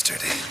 bastard.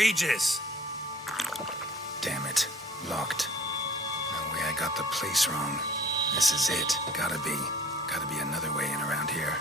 Regis! Damn it. Locked. No way I got the place wrong. This is it. Gotta be another way in around here.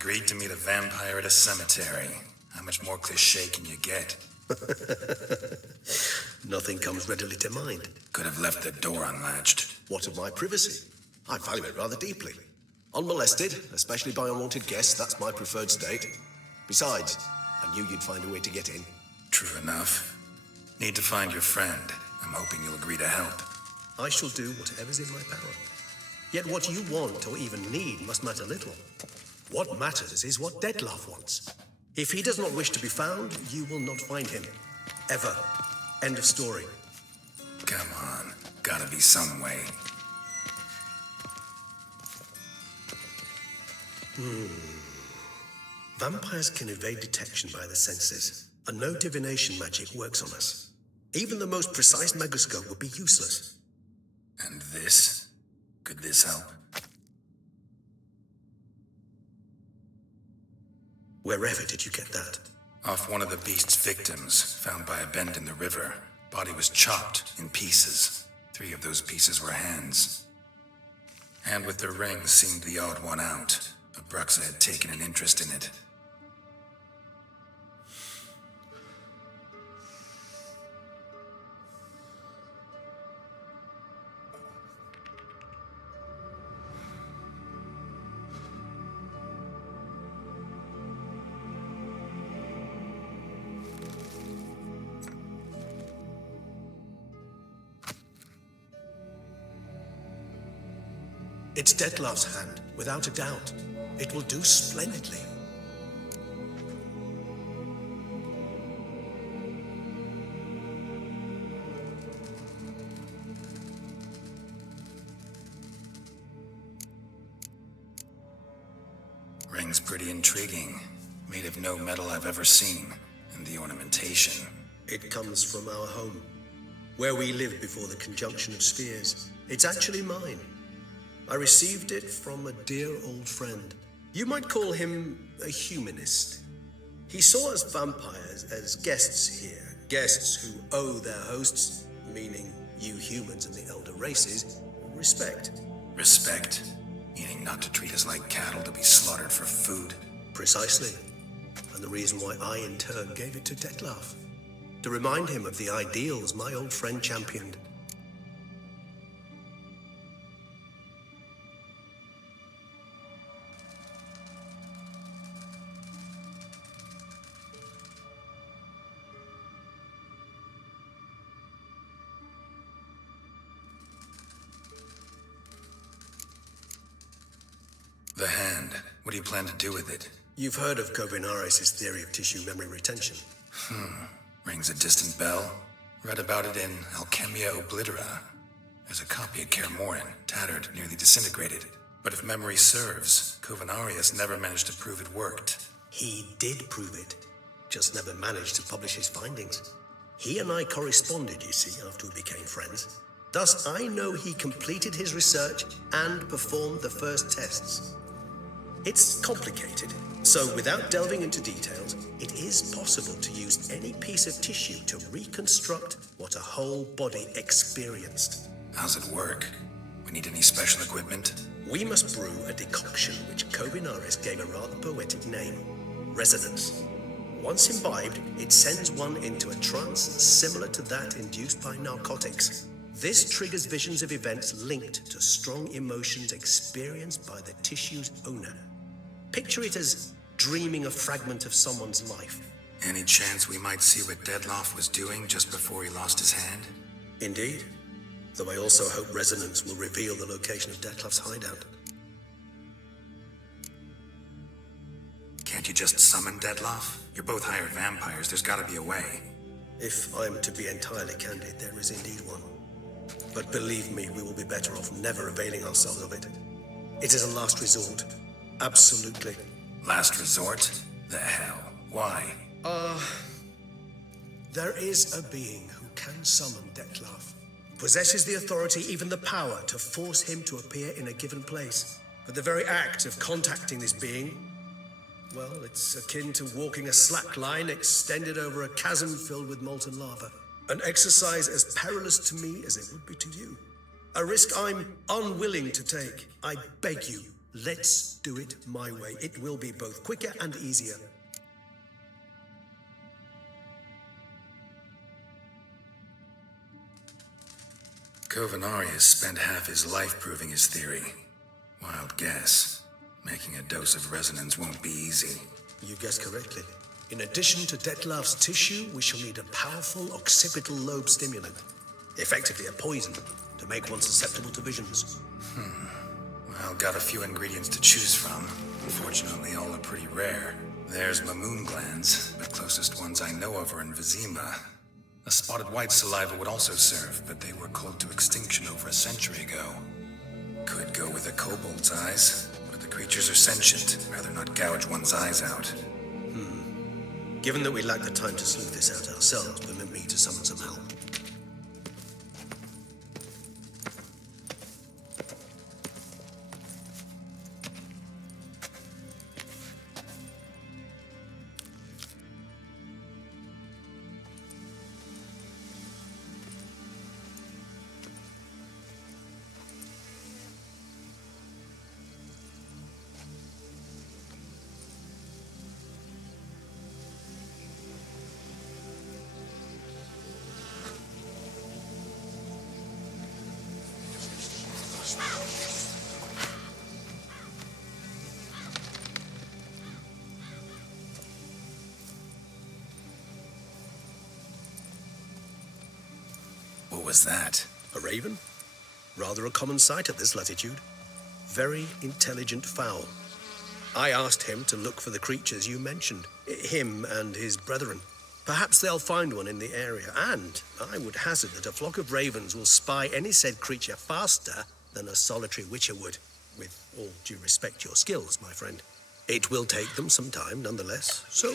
Agreed to meet a vampire at a cemetery. How much more cliché can you get? Nothing comes readily to mind. Could have left the door unlatched. What of my privacy? I value it rather deeply. Unmolested, especially by unwanted guests, that's my preferred state. Besides, I knew you'd find a way to get in. True enough. Need to find your friend. I'm hoping you'll agree to help. I shall do whatever's in my power. Yet what you want or even need must matter little. What matters is what Detlef wants. If he does not wish to be found, you will not find him. Ever. End of story. Come on. Gotta be some way. Vampires can evade detection by the senses, and no divination magic works on us. Even the most precise megascope would be useless. And this? Could this help? Wherever did you get that? Off one of the beast's victims, found by a bend in the river. Body was chopped in pieces. 3 of those pieces were hands. Hand with the ring seemed the odd one out. Abruxa had taken an interest in it. It's Detlef's hand, without a doubt. It will do splendidly. Ring's pretty intriguing. Made of no metal I've ever seen. And the ornamentation. It comes from our home, where we lived before the conjunction of spheres. It's actually mine. I received it from a dear old friend. You might call him a humanist. He saw us vampires as guests here, guests who owe their hosts, meaning you humans and the elder races, respect. Respect? Meaning not to treat us like cattle to be slaughtered for food? Precisely. And the reason why I in turn gave it to Detlef. To remind him of the ideals my old friend championed. The hand. What do you plan to do with it? You've heard of Kovinaris' theory of tissue memory retention. Rings a distant bell. Read about it in Alchemia Oblitera. There's a copy of Kermorin, tattered, nearly disintegrated. But if memory serves, Kovinaris never managed to prove it worked. He did prove it, just never managed to publish his findings. He and I corresponded, you see, after we became friends. Thus, I know he completed his research and performed the first tests. It's complicated, so without delving into details, it is possible to use any piece of tissue to reconstruct what a whole body experienced. How's it work? We need any special equipment? We must brew a decoction which Kovinaris gave a rather poetic name, resonance. Once imbibed, it sends one into a trance similar to that induced by narcotics. This triggers visions of events linked to strong emotions experienced by the tissue's owner. Picture it as dreaming a fragment of someone's life. Any chance we might see what Detlef was doing just before he lost his hand? Indeed. Though I also hope resonance will reveal the location of Detlef's hideout. Can't you just summon Detlef? You're both hired vampires. There's gotta be a way. If I'm to be entirely candid, there is indeed one. But believe me, we will be better off never availing ourselves of it. It is a last resort. Absolutely. Last resort? The hell? Why? There is a being who can summon Detlef. Possesses the authority, even the power, to force him to appear in a given place. But the very act of contacting this being, well, it's akin to walking a slack line extended over a chasm filled with molten lava. An exercise as perilous to me as it would be to you. A risk I'm unwilling to take. I beg you, Let's do it my way. It will be both quicker and easier. Covenarius spent half his life proving his theory. Wild guess. Making a dose of resonance won't be easy. You guessed correctly. In addition to Detlav's tissue, we shall need a powerful occipital lobe stimulant. Effectively a poison, to make one susceptible to visions. Well, got a few ingredients to choose from. Unfortunately, all are pretty rare. There's mamoon glands. The closest ones I know of are in Vizima. A spotted white saliva would also serve, but they were cold to extinction over a century ago. Could go with a kobold's eyes, but the creatures are sentient. Rather not gouge one's eyes out. Given that we lack the time to sleuth this out ourselves, permit me to summon some help. What was that? A raven? Rather a common sight at this latitude. Very intelligent fowl. I asked him to look for the creatures you mentioned. Him and his brethren. Perhaps they'll find one in the area, and I would hazard that a flock of ravens will spy any said creature faster than a solitary witcher would. With all due respect to your skills, my friend. It will take them some time, nonetheless. So,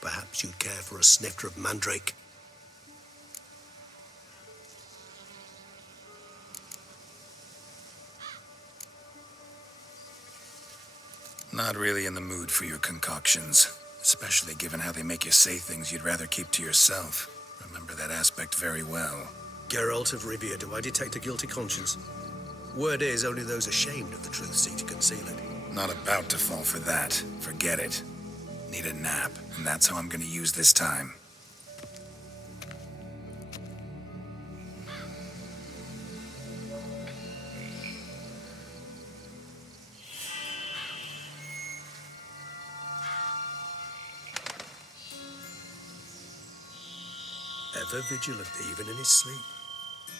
perhaps you'd care for a snifter of mandrake. Not really in the mood for your concoctions, especially given how they make you say things you'd rather keep to yourself. Remember that aspect very well. Geralt of Rivia, do I detect a guilty conscience? Word is, only those ashamed of the truth seek to conceal it. Not about to fall for that. Forget it. Need a nap, and that's how I'm gonna use this time. Ever vigilant, even in his sleep.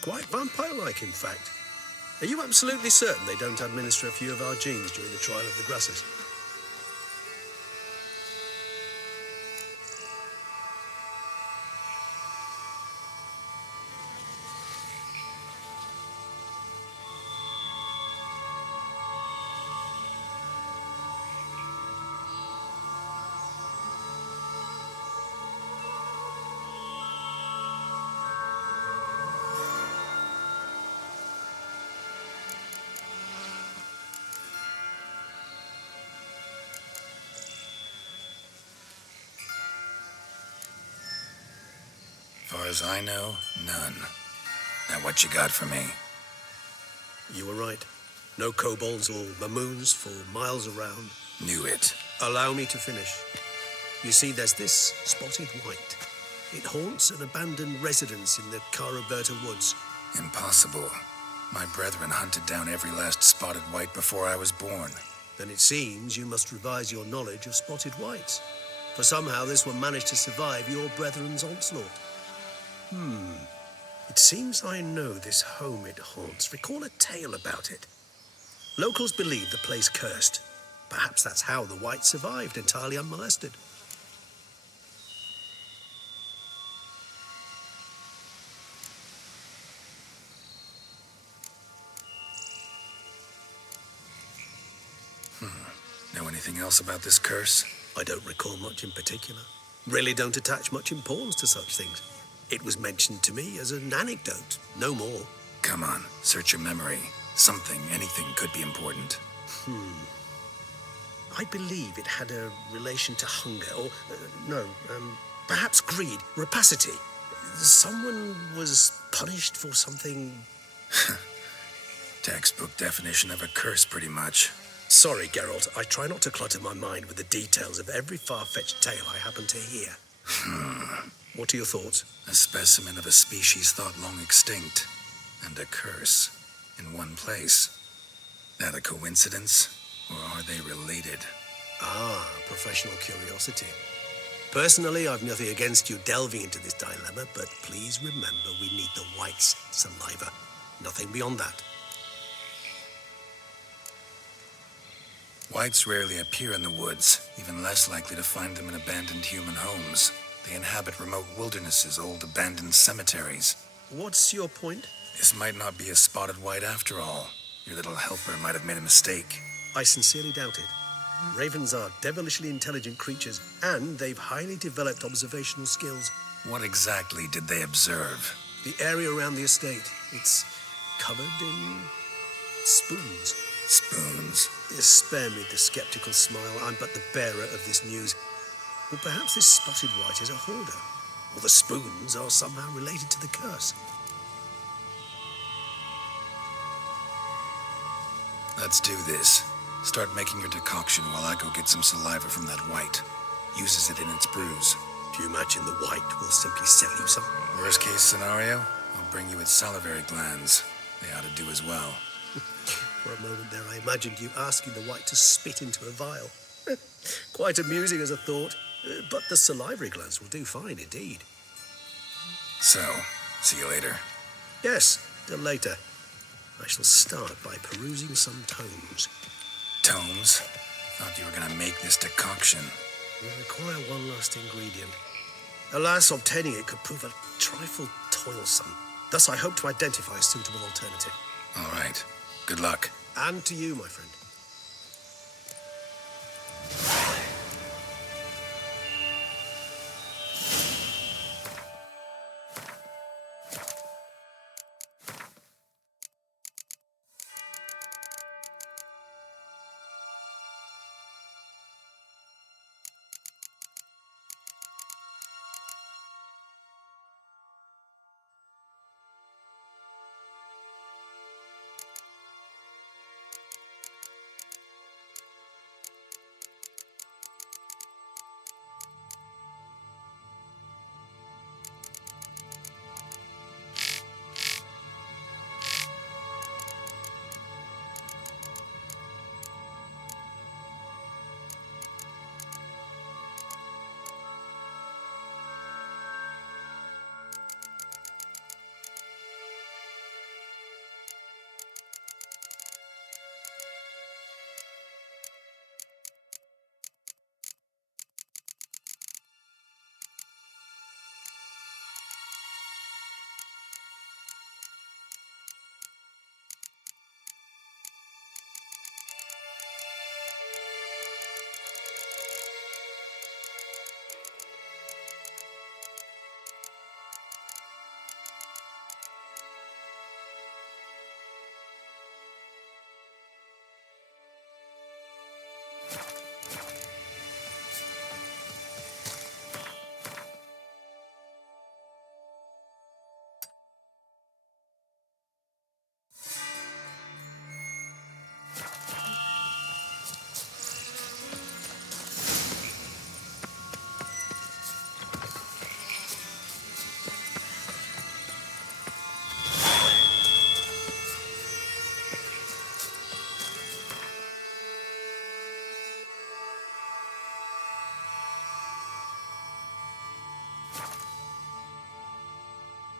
Quite vampire-like, in fact. Are you absolutely certain they don't administer a few of our genes during the trial of the grasses? Far as I know, none. Now what you got for me? You were right. No kobolds or mamoons for miles around. Knew it. Allow me to finish. You see, there's this spotted white. It haunts an abandoned residence in the Caraberta woods. Impossible. My brethren hunted down every last spotted white before I was born. Then it seems you must revise your knowledge of spotted whites. For somehow this one managed to survive your brethren's onslaught. It seems I know this home it haunts. Recall a tale about it. Locals believe the place cursed. Perhaps that's how the white survived entirely unmolested. Know anything else about this curse? I don't recall much in particular. Really don't attach much importance to such things. It was mentioned to me as an anecdote, no more. Come on, search your memory. Something, anything could be important. I believe it had a relation to hunger, or, perhaps greed, rapacity. Someone was punished for something. Textbook definition of a curse, pretty much. Sorry, Geralt. I try not to clutter my mind with the details of every far-fetched tale I happen to hear. What are your thoughts? A specimen of a species thought long extinct, and a curse, in one place. That a coincidence, or are they related? Ah, professional curiosity. Personally, I've nothing against you delving into this dilemma, but please remember we need the White's saliva. Nothing beyond that. Whites rarely appear in the woods, even less likely to find them in abandoned human homes. They inhabit remote wildernesses, old abandoned cemeteries. What's your point? This might not be a spotted white after all. Your little helper might have made a mistake. I sincerely doubt it. Ravens are devilishly intelligent creatures, and they've highly developed observational skills. What exactly did they observe? The area around the estate, it's covered in spoons. Spoons? Spare me the skeptical smile. I'm but the bearer of this news. Or perhaps this spotted white is a hoarder, or the spoons are somehow related to the curse. Let's do this. Start making your decoction while I go get some saliva from that white. Uses it in its brews. Do you imagine the white will simply sell you some? Worst case scenario, I'll bring you its salivary glands. They ought to do as well. For a moment there, I imagined you asking the white to spit into a vial. Quite amusing as a thought, but the salivary glands will do fine indeed. So, see you later. Yes, till later. I shall start by perusing some tomes. Tomes? Thought you were gonna make this decoction. We require one last ingredient. Alas, obtaining it could prove a trifle toilsome. Thus, I hope to identify a suitable alternative. All right. Good luck. And to you, my friend.